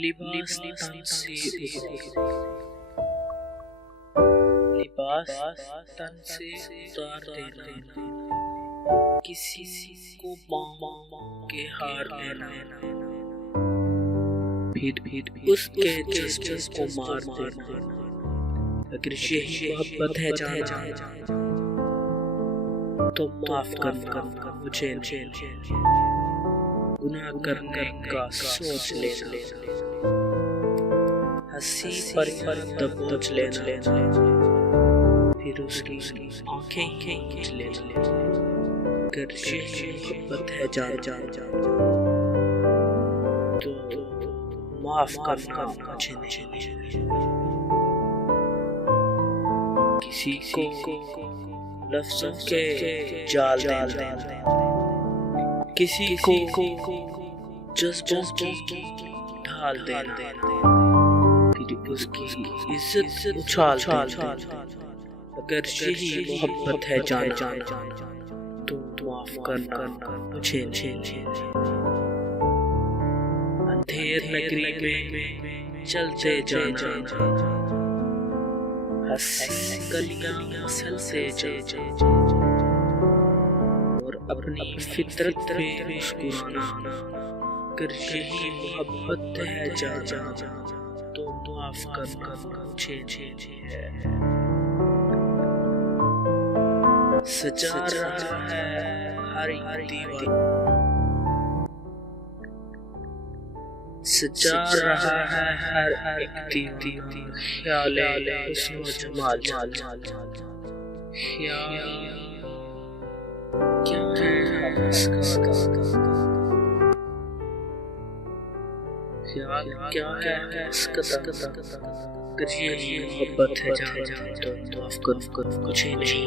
लिबास तन से लिबास तन से उतार देना, किसी को बाहों के हार देना, फिर उसके जज्बे को मार देना। अगर यही मोहब्बत है जाना तो माफ करना मुझे, गुनाह करने का सोच लेना, हंसी पर दबोच लेना, फिर उसकी आंखें खींच लेना। अगर यही मोहब्बत है जाना तो माफ करना मुझे, किसी को लफ्ज़ों के जाल डाल देना, किसी को जज्बों की ढाल देना, फिर उसकी इज्जत उछाल देना। अगर यही मोहब्बत है जाना तो माफ करना मुझे। अंधेर नगरी में चलते जाना, हंसी गलियां चलते जाना, और अपनी फितरत पे मुस्कुराना। अगर यही मोहब्बत है जाना तो माफ करना मुझे। सजा रहा है हर एक दीवार, सजा रहा है हर एक दीवार, ख्याले हुस्न व जमाल, क्या है इसका, अगर यही मोहब्बत है जाना तो माफ कर मुझे नहीं।